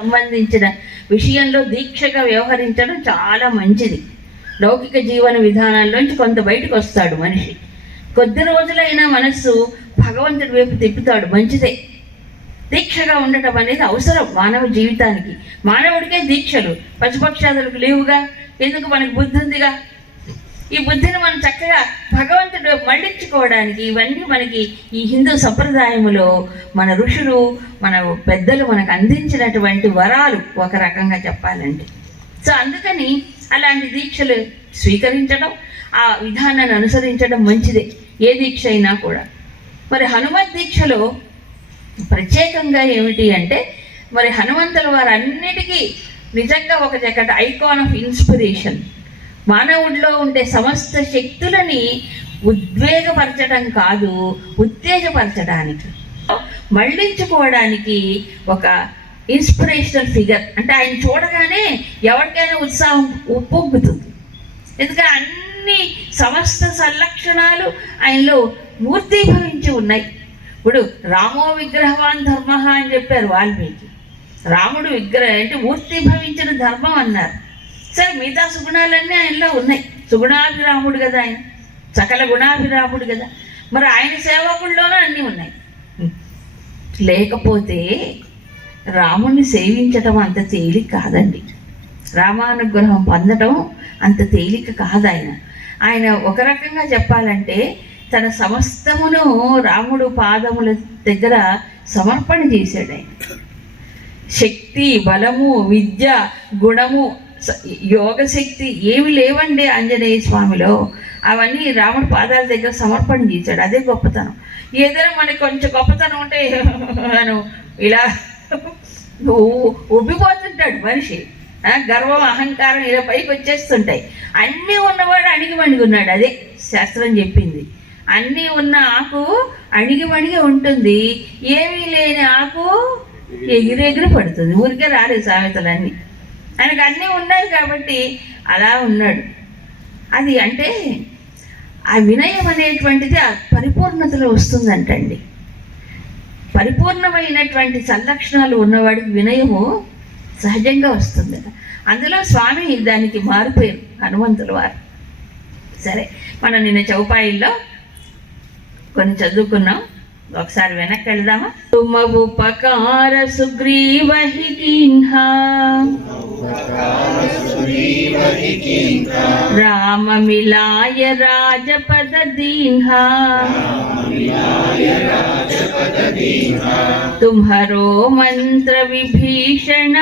సంబంధించిన విషయంలో దీక్షగా వ్యవహరించడం చాలా మంచిది. లౌకిక జీవన విధానాల్లోంచి కొంత బయటకు వస్తాడు మనిషి. కొద్ది రోజులైనా మనస్సు భగవంతుడి వైపు తిప్పుతాడు, మంచిదే. దీక్షగా ఉండటం అనేది అవసరం మానవ జీవితానికి. మానవుడికే దీక్షలు, పశుపక్షాదులకు లేవుగా. ఎందుకు? మనకు బుద్ధి ఉందిగా. ఈ బుద్ధిని మనం చక్కగా భగవంతుడు మళ్ళించుకోవడానికి ఇవన్నీ మనకి ఈ హిందూ సంప్రదాయములో మన ఋషులు, మన పెద్దలు మనకు అందించినటువంటి వరాలు ఒక రకంగా చెప్పాలంటే. సో అందుకని అలాంటి దీక్షలు స్వీకరించడం, ఆ విధానాన్ని అనుసరించడం మంచిదే, ఏ దీక్ష అయినా కూడా. మరి హనుమత్ దీక్షలో ప్రత్యేకంగా ఏమిటి అంటే, మరి హనుమంతుల వారు అన్నిటికీ నిజంగా ఒక చక్కటి ఐకాన్ ఆఫ్ ఇన్స్పిరేషన్. మానవుడిలో ఉండే సమస్త శక్తులని ఉద్వేగపరచడం కాదు, ఉత్తేజపరచడానికి, మళ్ళించుకోవడానికి ఒక ఇన్స్పిరేషనల్ ఫిగర్. అంటే ఆయన చూడగానే ఎవరికైనా ఉత్సాహం ఉప్పొంగుతుంది. ఎందుకంటే అన్ని సమస్త సల్లక్షణాలు ఆయనలో మూర్తీభవించి ఉన్నాయి. ఇప్పుడు రామో విగ్రహవాన్ ధర్మ అని చెప్పారు వాల్మీకి. రాముడు విగ్రహం అంటే మూర్తీభవించిన ధర్మం అన్నారు. సరే, మిగతా సుగుణాలన్నీ ఆయనలో ఉన్నాయి. సుగుణాభిరాముడు కదా ఆయన, సకల గుణాభిరాముడు కదా. మరి ఆయన సేవకుల్లోనూ అన్నీ ఉన్నాయి. లేకపోతే రాముణ్ణి సేవించటం అంత తేలిక కాదండి. రామానుగ్రహం పొందడం అంత తేలిక కాదు. ఆయన ఒక రకంగా చెప్పాలంటే తన సమస్తమును రాముడు పాదముల దగ్గర సమర్పణ చేశాడు. ఆయన శక్తి, బలము, విద్య, గుణము, యోగశక్తి ఏమి లేవండి ఆంజనేయ స్వామిలో. అవన్నీ రాముడి పాదాల దగ్గర సమర్పణ చేశాడు. అదే గొప్పతనం. ఏదైనా మనకి కొంచెం గొప్పతనం ఉంటే మనం ఇలా ఉబ్బిపోతుంటాడు మనిషి. గర్వం, అహంకారం ఇలా పైకి వచ్చేస్తుంటాయి. అన్నీ ఉన్నవాడు అణిగిమణిగి ఉన్నాడు. అదే శాస్త్రం చెప్పింది. అన్నీ ఉన్న ఆకు అణిగిమణిగి ఉంటుంది, ఏమీ లేని ఆకు ఎగిరెగిరి పడుతుంది. ఊరికే రాలేదు సామెతలన్నీ. ఆయనకు అన్నీ ఉన్నాయి కాబట్టి అలా ఉన్నాడు. అది అంటే ఆ వినయం అనేటువంటిది ఆ పరిపూర్ణతలో వస్తుందంటండి. పరిపూర్ణమైనటువంటి సల్లక్షణాలు ఉన్నవాడికి వినయము సహజంగా వస్తుంది. అందులో స్వామి దానికి మారిపోయారు హనుమంతుల వారు. సరే, మనం నిన్న చౌపాయిల్లో కొన్ని చదువుకున్నాం. ఒకసారి వెనక్కి వెళ్దామా? తుమ ఉపకార సుగ్రీవహి కిన్హా రామ మిలాయ రాజపద దీన్హా తుమ్హరో మంత్ర విభీషణ